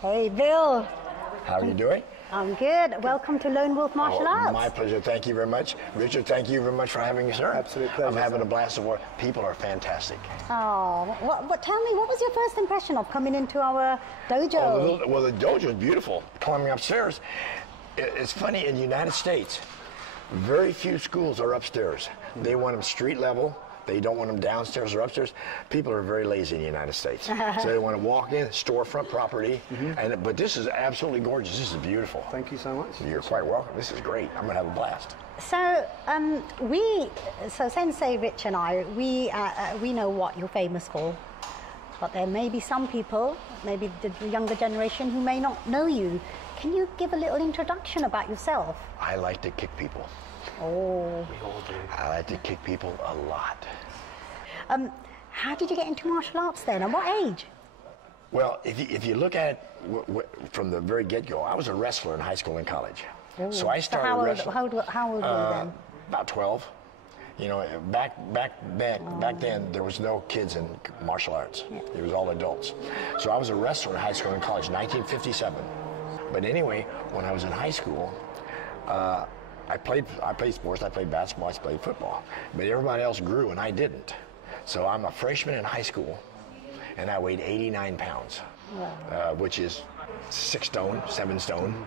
Hey, Bill. How are you doing? I'm good. Welcome to Lone Wolf Martial Arts. My pleasure. Thank you very much. Richard, thank you very much for having me, sir. Absolute pleasure. I'm having a blast of work. People are fantastic. Oh, tell me, what was your first impression of coming into our dojo? Well, the dojo is beautiful. Climbing upstairs. It's funny, in the United States, very few schools are upstairs. They want them street level. They don't want them downstairs or upstairs. People are very lazy in the United States. So they want to walk in, storefront property. But this is absolutely gorgeous. This is beautiful. Thank you so much. You're quite welcome. This is great. I'm going to have a blast. So, Sensei Rich and I, we know what you're famous for. But there may be some people, maybe the younger generation, who may not know you. Can you give a little introduction about yourself? I like to kick people. Oh. We all do. I like to kick people a lot. How did you get into martial arts then, and what age? Well, if you look at it from the very get-go, I was a wrestler in high school and college. Ooh. So I started wrestling. How old were you then? About 12. You know, back then, there was no kids in martial arts. Yeah. It was all adults. So I was a wrestler in high school and college, 1957. But anyway, when I was in high school, I played sports. I played basketball. I played football. But everybody else grew, and I didn't. So I'm a freshman in high school, and I weighed 89 pounds, which is 6 stone, 7 stone.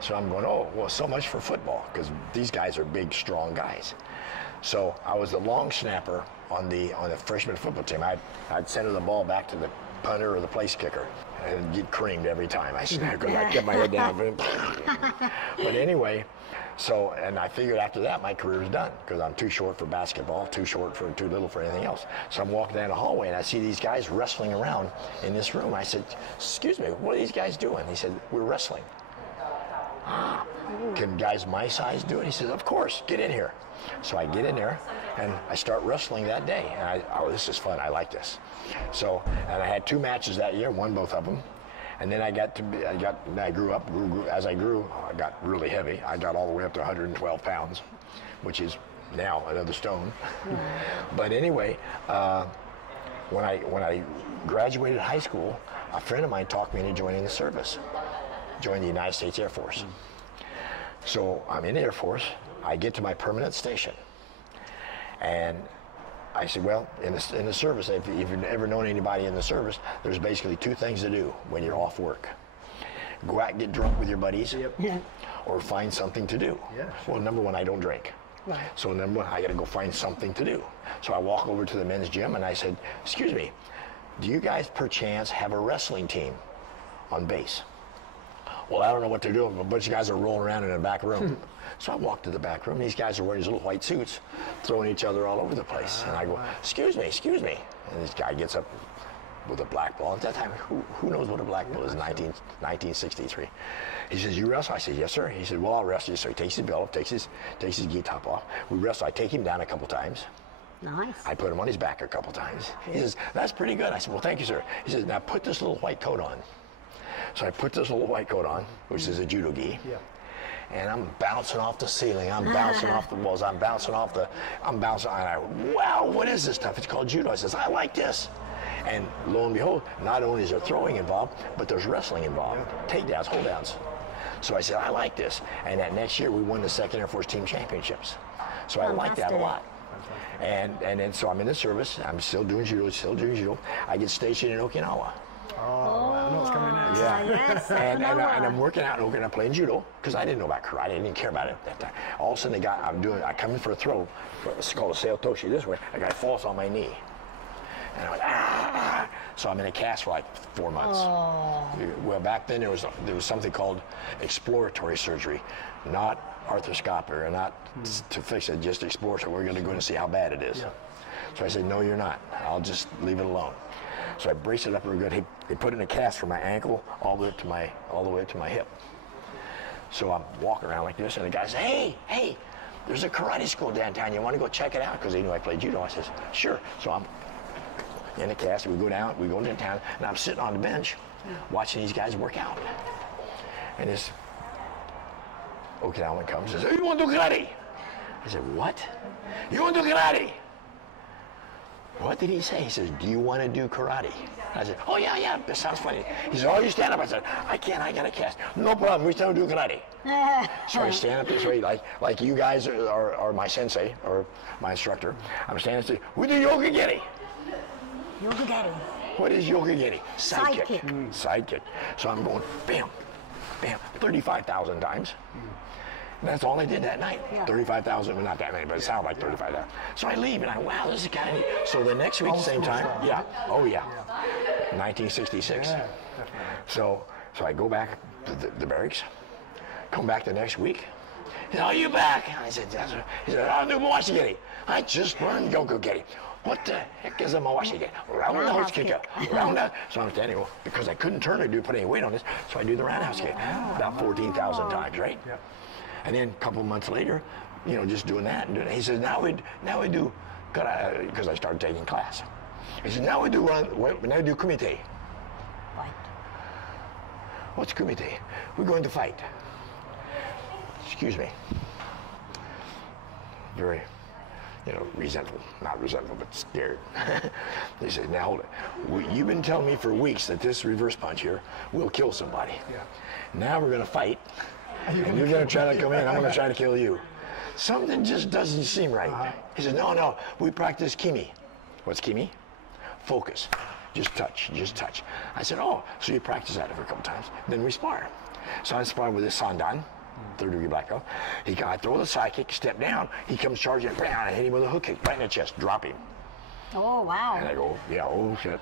So I'm going, oh, well, so much for football, because these guys are big, strong guys. So I was the long snapper on the freshman football team. I'd send the ball back to the punter or the place kicker, and get creamed every time I snapped because I kept my head down. But anyway, and I figured after that my career was done, because I'm too short for basketball, too little for anything else. So I'm walking down the hallway and I see these guys wrestling around in this room. I said, excuse me, what are these guys doing? He said, we're wrestling. Can guys my size do it? He says, of course, get in here. So I get in there and I start wrestling that day. And oh, this is fun, I like this. So, and I had 2 matches that year, won both of them. And then I grew up, as I grew, I got really heavy. I got all the way up to 112 pounds, which is now another stone. But anyway, when I graduated high school, a friend of mine talked me into joining the service, joined the United States Air Force. So I'm in the Air Force, I get to my permanent station, and I said, well, in the service, if you've ever known anybody in the service, there's basically 2 things to do when you're off work. Go out and get drunk with your buddies, or find something to do. Yeah, sure. Well, number one, I don't drink. Right. So number one, I got to go find something to do. So I walk over to the men's gym and I said, excuse me, do you guys perchance have a wrestling team on base? Well, I don't know what they're doing, but a bunch of guys are rolling around in the back room. So I walk to the back room, and these guys are wearing these little white suits, throwing each other all over the place. And I go, excuse me. And this guy gets up with a black ball. At that time, who knows what a black ball is in 1963. He says, you wrestle? I said, yes, sir. He said, well, I'll wrestle you. So he takes his belt off, takes his gi top off. We wrestle. I take him down a couple times. Nice. I put him on his back a couple times. He says, that's pretty good. I said, well, thank you, sir. He says, now put this little white coat on. So I put this little white coat on, which is a judo gi. Yeah. And I'm bouncing off the ceiling. I'm bouncing off the walls. I'm bouncing. And I go, wow, what is this stuff? It's called judo. I says, I like this. And lo and behold, not only is there throwing involved, but there's wrestling involved. Takedowns, hold downs. So I said, I like this. And that next year, we won the 2nd Air Force Team Championships. So I like that a lot. And then, so I'm in the service. I'm still doing judo. I get stationed in Okinawa. Oh, I know what's coming next. Yeah. Yes, and I'm working out in Okinawa playing judo, because I didn't know about karate. I didn't even care about it at that time. All of a sudden, I come in for a throw. It's called a seotoshi this way. A guy falls on my knee. And I went, ah! So I'm in a cast for like 4 months. Oh. Well, back then there was something called exploratory surgery, not arthroscopic, or not to fix it, just exploratory. We're going to go and see how bad it is. Yeah. So I said, no, you're not. I'll just leave it alone. So I braced it up real good. They put in a cast from my ankle all the way up to my hip. So I'm walking around like this, and the guy says, hey, there's a karate school downtown. You want to go check it out? Because they knew I played judo. I says, sure. So I'm in the cast. We go downtown, and I'm sitting on the bench watching these guys work out. And this Okinawan comes and says, hey, you want to do karate? I said, what? You want to do karate? What did he say? He says, do you want to do karate? I said, oh, yeah, that sounds funny. He said, oh, you stand up. I said, I can't, I got a cast. No problem, we still do karate. So I stand up this way, like you guys are my sensei, or my instructor. I'm standing there, we do yoga-geri. Yoga-geri. What is yoga-geri? Side kick. Sidekick. Side kick. So I'm going, bam, bam, 35,000 times. And that's all I did that night. Yeah. 35,000, well, not that many, but it sounded like 35,000. So I leave, and wow, this is kind of neat. So the next week, same time, yeah, oh yeah, 1966. Yeah, so I go back to the barracks, come back the next week. He said, are you back? I said, yes, sir. He said, I'll do Mawashigiri. I just learned yoga-geri. What the heck is a Mawashigiri? Roundhouse kick. Roundhouse. So I'm standing, well, because I couldn't turn it, put any weight on this, so I do the roundhouse kick about 14,000 times, right? Yeah. And then a couple months later, just doing that and doing it. He says, now we do, because I started taking class. He says, now we do kumite. Fight. What's kumite? We're going to fight. Excuse me. Very, resentful. Not resentful, but scared. He said, now hold it. You've been telling me for weeks that this reverse punch here will kill somebody. Yeah. Now we're going to fight. And you're going to try to come in, I'm going to try to kill you. Something just doesn't seem right. He said, no, we practice kimi. What's kimi? Focus. Just touch, just touch. I said, oh, so you practice that for a couple times. Then we spar. So I sparred with this sandan, third-degree black belt. I throw the side kick, step down, he comes charging, bam, I hit him with a hook kick right in the chest, drop him. Oh, wow. And I go, yeah, oh, shit,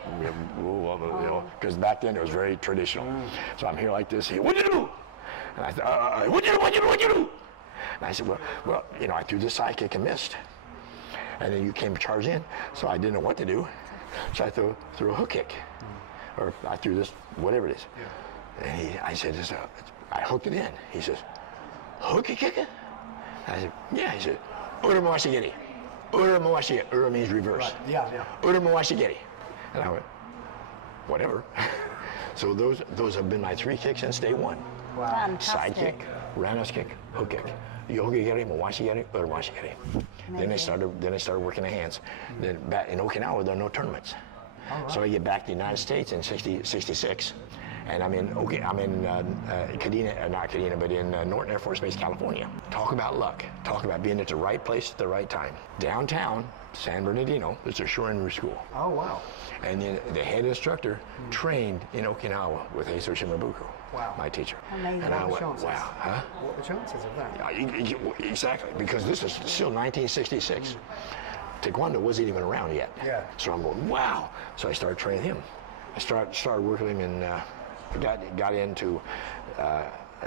because back then it was very traditional. So I'm here like this, what do you do? And I said, what you do? And I said, well, I threw this side kick and missed. And then you came charged in, so I didn't know what to do. So I threw a hook kick. Or I threw this, whatever it is. Yeah. And I said, I hooked it in. He says, hook kick it? I said, yeah. He said, Ura Mawashigiri. Ura Mawashigiri. Ura means reverse. Right. Yeah. Ura Mawashigiri. And I went, whatever. So those have been my 3 kicks since day one. Wow. Fantastic. Side kick, roundhouse kick, hook kick. Yoga-geri, Mawashigiri, Ura Mawashigiri. Then I started working the hands. Then back in Okinawa, there are no tournaments. Right. So I get back to the United States in 66, and I'm in Kadena, not Kadena, but in Norton Air Force Base, California. Talk about luck. Talk about being at the right place at the right time. Downtown, San Bernardino, there's a Shorin school. Oh, wow. And then the head instructor trained in Okinawa with Heiso Shimabuku, Wow. my teacher. Amazing. And I went, chances? wow, huh? What are the chances of that? Yeah, exactly, because this is still 1966. Taekwondo wasn't even around yet. Yeah. So I'm going, wow. So I started training him. I started working with him and got into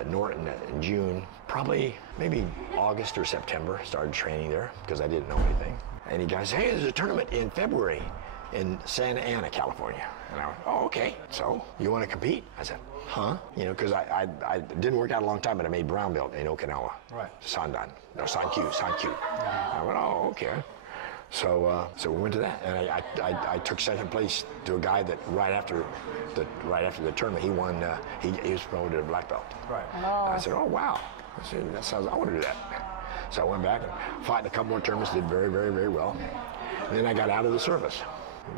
Norton in June, probably maybe August or September. Started training there because I didn't know anything. And he goes, hey, there's a tournament in February in Santa Ana, California. And I went, oh, okay. So you want to compete? I said, huh? Because I didn't work out a long time, but I made brown belt in Okinawa. Right. Sankyu. I went, oh, okay. So we went to that, and I took second place to a guy that right after the tournament he won. He was promoted to black belt. Right. And I said, oh wow. I said, I want to do that. So I went back and fought in a couple more tournaments, did very, very, very well. And then I got out of the service.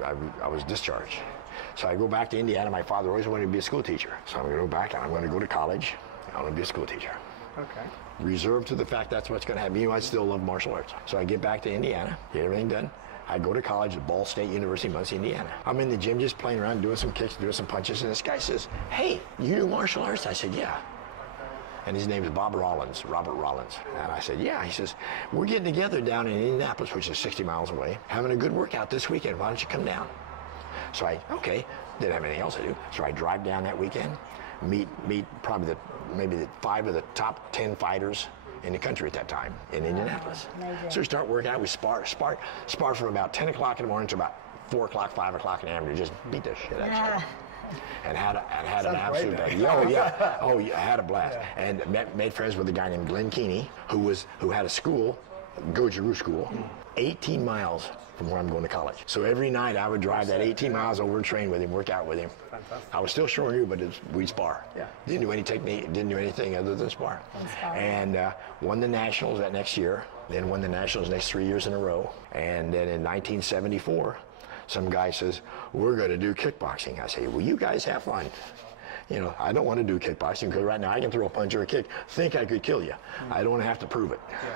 I was discharged. So I go back to Indiana. My father always wanted to be a school teacher. So I'm going to go back and I'm going to go to college. I want to be a school teacher. Okay. Reserved to the fact that's what's going to happen. I still love martial arts. So I get back to Indiana, get everything done. I go to college at Ball State University, Muncie, Indiana. I'm in the gym just playing around, doing some kicks, doing some punches, and this guy says, hey, you do martial arts? I said, yeah. And his name is Robert Rollins. And I said, yeah. He says, we're getting together down in Indianapolis, which is 60 miles away, having a good workout this weekend. Why don't you come down? So okay, didn't have anything else to do. So I drive down that weekend, meet probably maybe the 5 of the top 10 fighters in the country at that time in Indianapolis. Amazing. So we start working out. We spar from about 10 o'clock in the morning to about 4 o'clock, 5 o'clock in the afternoon. Just beat the shit out of each other. And had an absolute blast. Oh yeah, I had a blast. Yeah. And made friends with a guy named Glenn Keeney, who had a school, Goju-Ryu School, 18 miles from where I'm going to college. So every night I would drive that 18 miles over and train with him, work out with him. Fantastic. I was still showing you, but we'd spar. Yeah. Didn't do any technique, didn't do anything other than spar. And won the nationals that next year, then won the nationals next 3 years in a row. And then in 1974, some guy says, we're going to do kickboxing. I say, well, you guys have fun. You know, I don't want to do kickboxing because right now I can throw a punch or a kick, think I could kill you. I don't have to prove it. Yeah.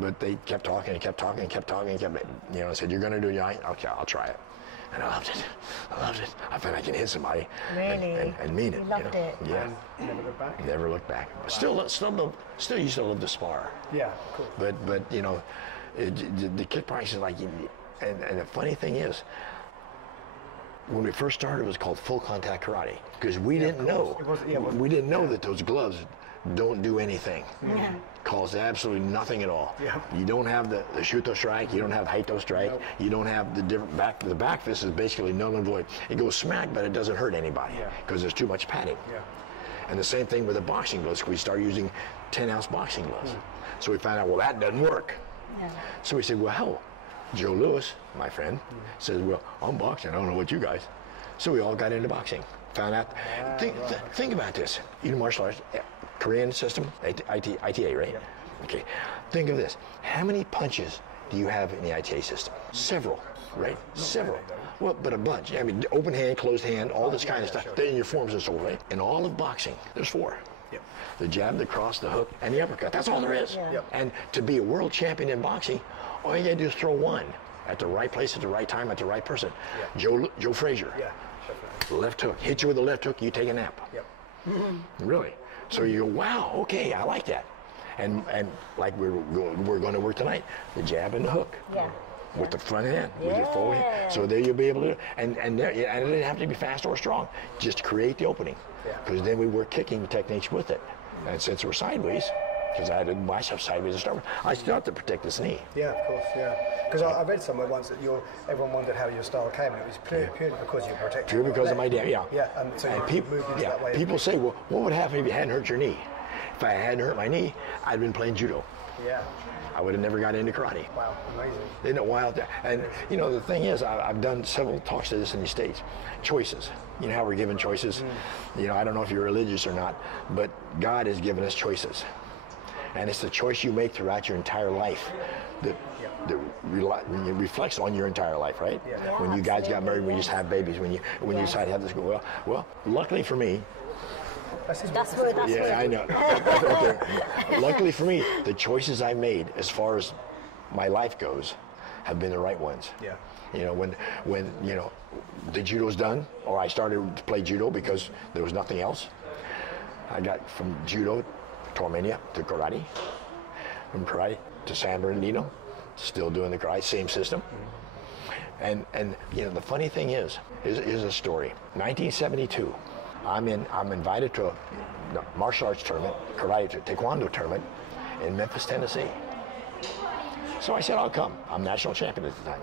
But they kept talking and kept talking and kept talking and kept, you know, said, you're going to do it? Yeah, okay, I'll try it. And I loved it. I loved it. I found I can hit somebody Really? and mean it. You loved it? Yeah. And never look back. Never looked back. But still used to love to spar. Yeah, cool. But you know, the kickboxing is like, and the funny thing is, when we first started, it was called full contact karate because we didn't know. We didn't know that those gloves don't do anything. Yeah. Cause absolutely nothing at all. Yeah. You don't have the shuto strike. You don't have haito strike. Nope. You don't have the different back. The back fist is basically null and void. It goes smack, but it doesn't hurt anybody because there's too much padding. Yeah. And the same thing with the boxing gloves. We started using 10-ounce boxing gloves. So we found out, well, that doesn't work. Yeah. So we said, well, hell, Joe Lewis, my friend, says, well, I'm boxing. I don't know what you guys. So we all got into boxing. Found out. Think about this. You know, martial arts, Korean system, ITA, right? Yeah. Okay. Think of this. How many punches do you have in the ITA system? Several, right? Several. Well, but a bunch. I mean, open hand, closed hand, all this kind of stuff. Sure. In your forms and so on, right? In all of boxing, there's 4. Yep. The jab, the cross, the hook, and the uppercut. That's all there is. Yeah. Yep. And to be a world champion in boxing, all you gotta do is throw one at the right place at the right time at the right person. Yeah. Joe Frazier. Yeah. Definitely. Left hook. Hit you with a left hook, you take a nap. Yep. Really. So you go, wow, okay, I like that. And like we're going to work tonight, the jab and the hook. Yeah. With the front hand, with your forward hand. Yeah. So there you'll be able to, and it didn't have to be fast or strong, just create the opening. Yeah. Because then we work kicking techniques with it. And since we're sideways, because I had myself sideways to start with, I still have to protect this knee. Yeah, of course, yeah. Because I read somewhere once that everyone wondered how your style came, and it was purely because you protected. Purely because of my dad, yeah. Yeah, and so you moved into that way. People say, well, what would happen if you hadn't hurt your knee? If I hadn't hurt my knee, I'd been playing judo. Yeah. I would have never got into karate. Wow, amazing. Isn't it wild? And you know, the thing is, I've done several talks to this in the States. Choices. You know how we're given choices? You know, I don't know if you're religious or not, but God has given us choices. And it's the choice you make throughout your entire life that reflects on your entire life, right? Yeah. When you guys got married, when you just have babies, when you decide to have this, well, luckily for me, That's where. yeah, I know. That's right there. Luckily for me, the choices I made as far as my life goes have been the right ones. Yeah. You know, when you know the judo's done, or I started to play judo because there was nothing else. I got from judo to Armenia to karate, from karate to San Bernardino, still doing the karate, same system. And you know, the funny thing is a story. 1972. I'm invited to a martial arts tournament, karate taekwondo tournament in Memphis, Tennessee. So I said, I'll come. I'm national champion at the time.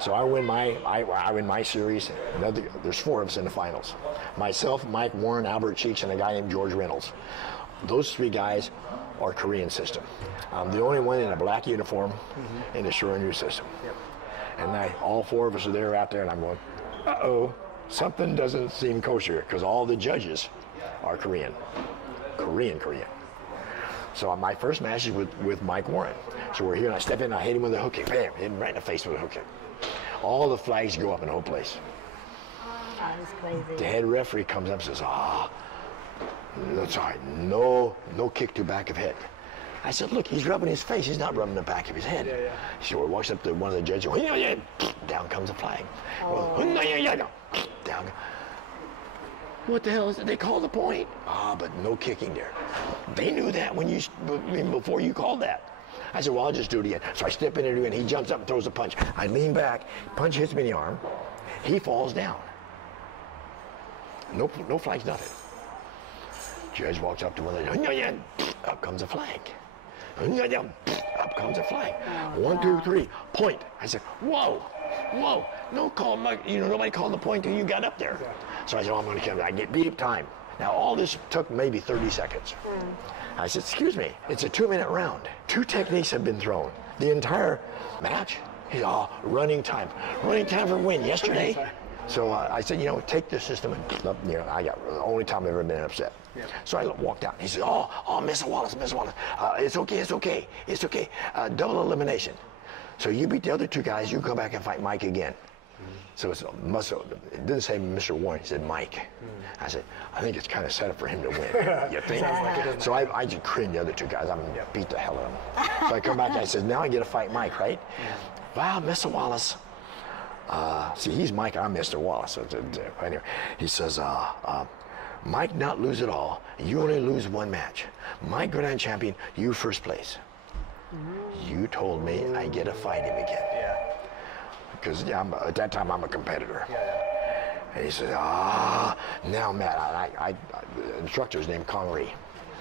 So I win my series. There's 4 of us in the finals. Myself, Mike Warren, Albert Cheeks, and a guy named George Reynolds. Those 3 guys are Korean system. I'm the only one in a black uniform in the Shorin-ryu system. Yep. And all 4 of us are there out there, and I'm going, uh-oh. Something doesn't seem kosher because all the judges are Korean. So my first match is with Mike Warren. So we're here and I step in and I hit him with a hook kick. Bam, hit him right in the face with a hook kick. All the flags go up in the whole place. That was crazy. The head referee comes up and says, that's all right. No kick to back of head. I said, look, he's rubbing his face. He's not rubbing the back of his head. Yeah. So he walks up to one of the judges. Down comes the flag. Down. What the hell is it? They call the point. But no kicking there. They knew that before you called that. I said, well, I'll just do it again. So I step in and he jumps up and throws a punch. I lean back. Punch hits me in the arm. He falls down. No flags, nothing. Judge walks up to one of the, up comes a flag. Up comes a flag. 1, 2, 3, point. I said, whoa. No call, nobody called the point till you got up there. So I said, I'm going to come. I get beat time. Now all this took maybe 30 seconds. I said, excuse me, it's a 2-minute round. 2 techniques have been thrown. The entire match is running time. Running time for win yesterday. So I said, take the system and, I got the only time I've ever been upset. Yeah. So I walked out. He said, Mr. Wallace. It's okay. Double elimination. So you beat the other 2 guys, you come back and fight Mike again. So it didn't say Mr. Warren, he said Mike. I said, I think it's kind of set up for him to win. You think? So I just creamed the other two guys. I'm going to beat the hell out of them. So I come back and I said, now I get to fight Mike, right? Wow, Mr. Wallace. See, he's Mike, I'm Mr. Wallace. So, anyway, he says, Mike not lose at all. You only lose one match. Mike go down champion, you first place. You told me I get to fight him again. Because at that time I'm a competitor. And he said, now Matt, the instructor's named Connery.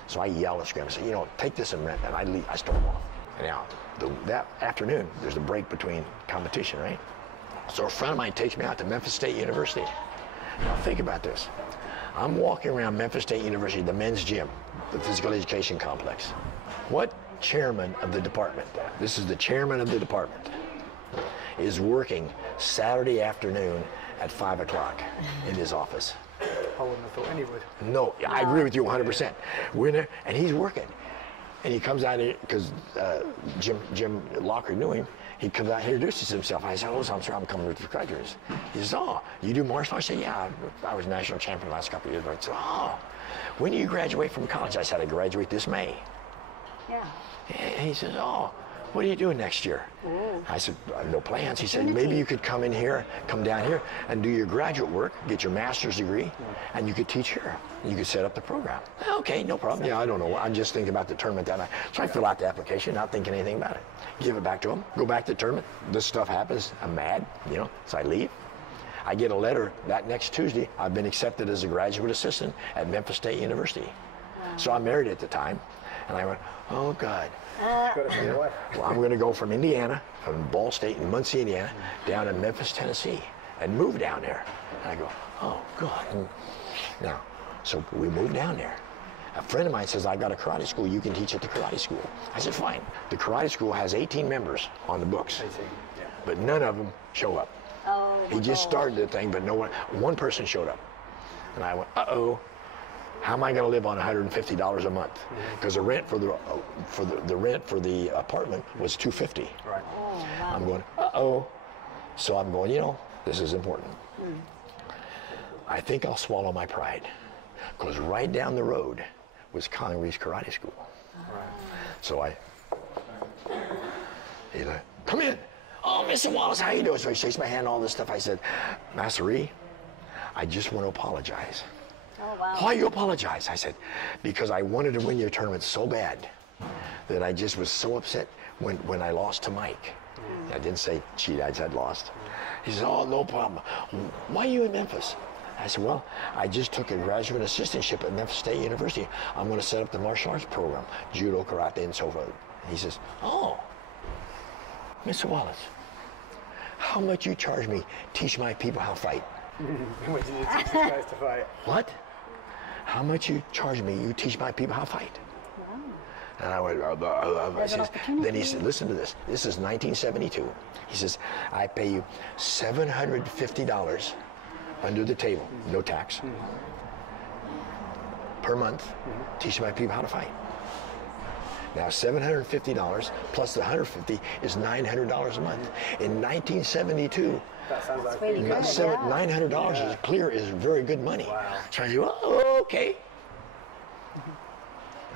So I yell and scream. I said, take this and I storm off. And now, that afternoon, there's a break between competition, right? So a friend of mine takes me out to Memphis State University. Now think about this. I'm walking around Memphis State University, the men's gym, the physical education complex. What chairman of the department, this is the chairman of the department, is working Saturday afternoon at 5 o'clock in his office? I wouldn't have thought any would. No, I agree with you 100%. We're in there, and he's working. And he comes out here, because Jim Locker knew him. He comes out here, introduces himself. I said, oh, so I'm sure I'm coming with the graduates. He says, oh, you do martial arts? I said, yeah, I was national champion the last couple of years. I said, oh, when do you graduate from college? I said, I graduate this May. Yeah. And he says, oh, what are you doing next year? I said, no plans. He said, maybe you could come down here and do your graduate work, get your master's degree, and you could teach here. You could set up the program. Okay, no problem. Yeah, I don't know. I'm just thinking about the tournament that night. So I fill out the application, not thinking anything about it. Give it back to him, go back to the tournament. This stuff happens. I'm mad, so I leave. I get a letter that next Tuesday. I've been accepted as a graduate assistant at Memphis State University. So I'm married at the time. And I went, oh, God. Well, I'm going to go from Indiana, from Ball State in Muncie, Indiana, down to Memphis, Tennessee, and move down there. And I go, oh, God. And now, so we moved down there. A friend of mine says, I got a karate school. You can teach at the karate school. I said, fine. The karate school has 18 members on the books, but none of them show up. Oh, he just started the thing, but one person showed up. And I went, uh-oh. How am I going to live on $150 a month? Because the rent for the apartment was $250. Right. Oh, wow. I'm going, uh-oh. So I'm going, this is important. I think I'll swallow my pride, because right down the road was Connery's karate school. Right. So he's like, come in. Oh, Mr. Wallace, how you doing? So he shakes my hand, all this stuff. I said, Master E, I just want to apologize. Oh, wow. Why you apologize? I said, because I wanted to win your tournament so bad that I just was so upset when I lost to Mike. I didn't say cheat, I said lost. He said, oh, no problem. Why are you in Memphis? I said, well, I just took a graduate assistantship at Memphis State University. I'm going to set up the martial arts program, judo, karate, and so forth. He says, oh, Mr. Wallace, how much you charge me teach my people how to fight? When did you teach these guys to fight? What? How much you charge me, you teach my people how to fight? Wow. And I went, then he said, listen to this. This is 1972. He says, I pay you $750 under the table, no tax, per month, teach my people how to fight. Now, $750 plus the $150 is $900 a month. In 1972, That sounds like really good. $900 is clear is very good money. Wow. So I said, oh, okay.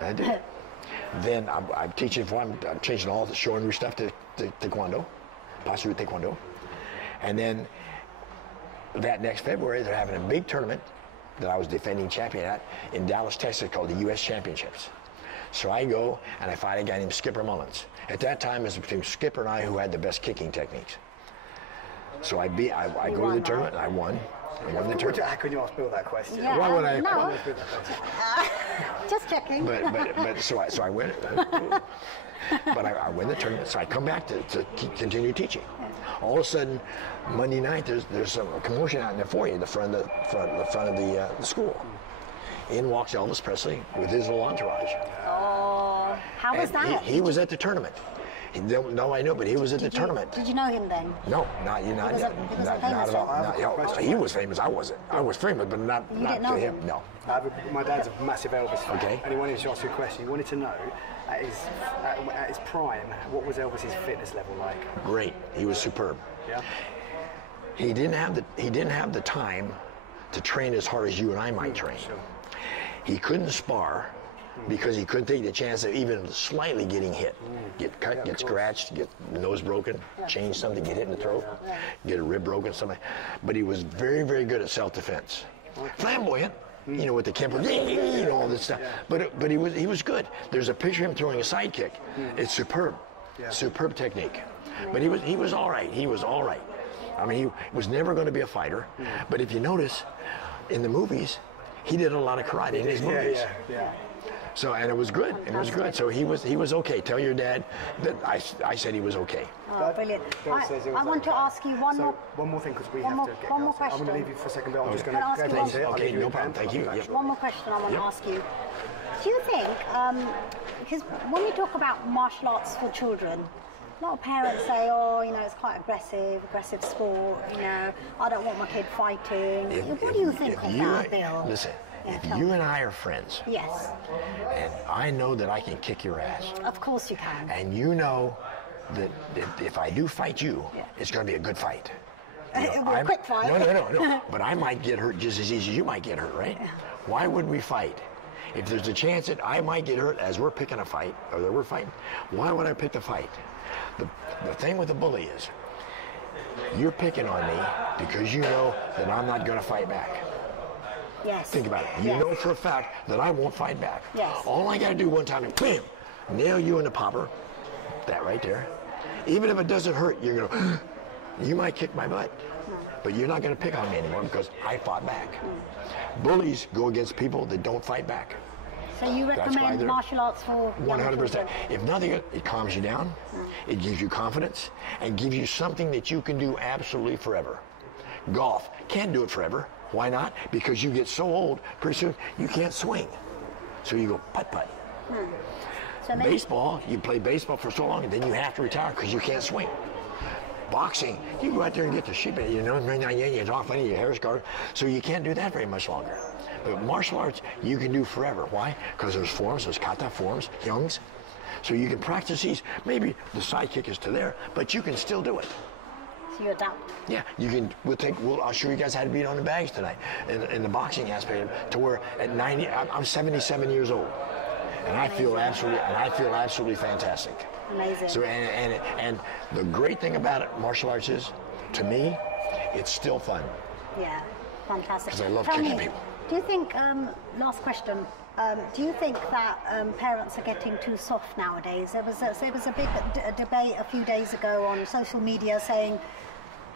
I did. Then I'm teaching I'm changing all the shorin stuff to Taekwondo, Pasu Taekwondo. And then that next February, they're having a big tournament that I was defending champion at in Dallas, Texas, called the U.S. Championships. So I go and I fight a guy named Skipper Mullins. At that time, it was between Skipper and I who had the best kicking techniques. So I go to the tournament and I won. I won the tournament. How could you ask Bill that question? Yeah, Why would I? no. Just checking. But so I win. But I win the tournament. So I come back to continue teaching. All of a sudden, Monday night there's some commotion out in the foyer, the front of the school. In walks Elvis Presley with his little entourage. Oh, how was that? He was at the tournament. No, I know, but he was at the tournament. Did you know him then? No, not famous at all. He was famous. I wasn't. I was famous, but not didn't know to him. him? No. My dad's a massive Elvis fan, Okay. and he wanted to ask you a question. He wanted to know, at his prime, what was Elvis's fitness level like? Great. He was superb. Yeah. He didn't have the time to train as hard as you and I might train. Sure. He couldn't spar because he couldn't take the chance of even slightly getting hit. Get cut, get scratched, get the nose broken, change something, get hit in the throat, get a rib broken, something. But he was very, very good at self-defense. Flamboyant, you know, with the Kemper, you know, all this stuff. But he was good. There's a picture of him throwing a side kick. It's superb, superb technique. But he was all right. He was all right. I mean, he was never going to be a fighter. But if you notice, in the movies, he did a lot of karate in his movies. Yeah. So, and it was good. It was good. So he was okay. Tell your dad that I said he was okay. Oh, brilliant. I want to ask you one more thing, because we one have more- to get one more going. I'm going to question. leave you for a second, but I'm just going Can I to ask go you down here. Okay, no problem. Thank you. Yep. One more question I want to ask you. Do you think, because when we talk about martial arts for children, a lot of parents say, oh, you know, it's quite aggressive sport, you know, I don't want my kid fighting. What do you think of that, Bill? Listen, Yeah, if tell you me. and I are friends, Yes, and I know that I can kick your ass, of course you can. and you know that if I do fight you, Yeah. it's going to be a good fight. It'll be a quick fight. No. But I might get hurt just as easy as you might get hurt, right? Why would we fight? If there's a chance that I might get hurt as we're picking a fight, or that we're fighting, why would I pick the fight? The thing with the bully is, you're picking on me because you know that I'm not going to fight back. Yes. Think about it. You Yes. know for a fact that I won't fight back. Yes. All I got to do one time is bam, nail you in the popper. That right there. Even if it doesn't hurt, you're gonna. You might kick my butt, but you're not gonna pick on me anymore because I fought back. Bullies go against people that don't fight back. So you why recommend they're- martial arts for young 100%. children? If nothing, it calms you down, it gives you confidence, and gives you something that you can do absolutely forever. Golf, can't do it forever. Why not? Because you get so old, pretty soon you can't swing. So you go putt-putt. So maybe, Baseball, you play baseball for so long, and then you have to retire because you can't swing. Boxing, you go out there and get the shit, you know, you talk funny, your hair's scarred, so you can't do that very much longer. But martial arts, you can do forever. Why? Because there's forms, there's kata forms, hyungs. So you can practice these. Maybe the side kick is to there, but you can still do it. so you adapt. Yeah, you can. I'll show you guys how to beat on the bags tonight in the boxing aspect. To where at 90, I'm 77 years old, and I feel absolutely fantastic. Amazing. So and the great thing about it, martial arts is, to me, it's still fun. Yeah, fantastic. 'Cause I love Tell kicking me, people. do you think, last question, do you think that parents are getting too soft nowadays? There was a big debate a few days ago on social media saying,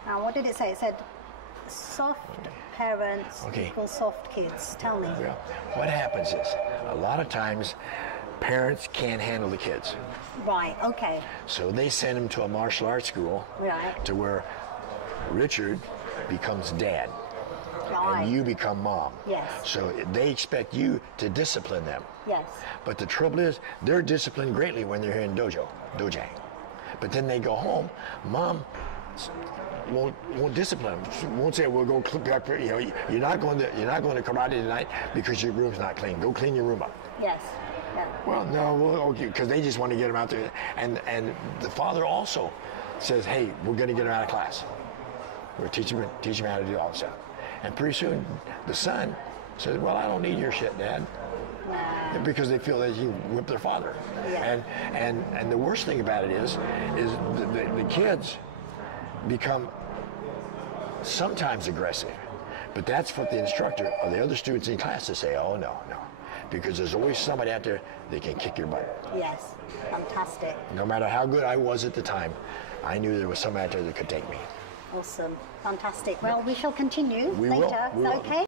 what did it say? It said, soft parents equal soft kids. Tell me. Yeah. What happens is, a lot of times, parents can't handle the kids. Right, okay. So they send them to a martial arts school Right. to where Richard becomes dad. Right. And you become mom. Yes. So they expect you to discipline them. Yes. But the trouble is, they're disciplined greatly when they're here in dojang. But then they go home, mom won't discipline them. Won't say, "We'll go clip back." You know, you're not going to karate tonight because your room's not clean. Go clean your room up. Yes. Yeah. Well, no, okay, because they just want to get them out there. And the father also says, "Hey, we're going to get him out of class. We're teach him how to do all this stuff." And pretty soon, the son says, "Well, I don't need your shit, Dad," because they feel that he whipped their father. Yeah. And the worst thing about it is the kids become sometimes aggressive, but that's what the instructor or the other students in class to say, "Oh no," because there's always somebody out there that can kick your butt. Yes. Fantastic. No matter how good I was at the time, I knew there was somebody out there that could take me. Awesome. Fantastic. Well, we shall continue We will. later. We Is that will. okay?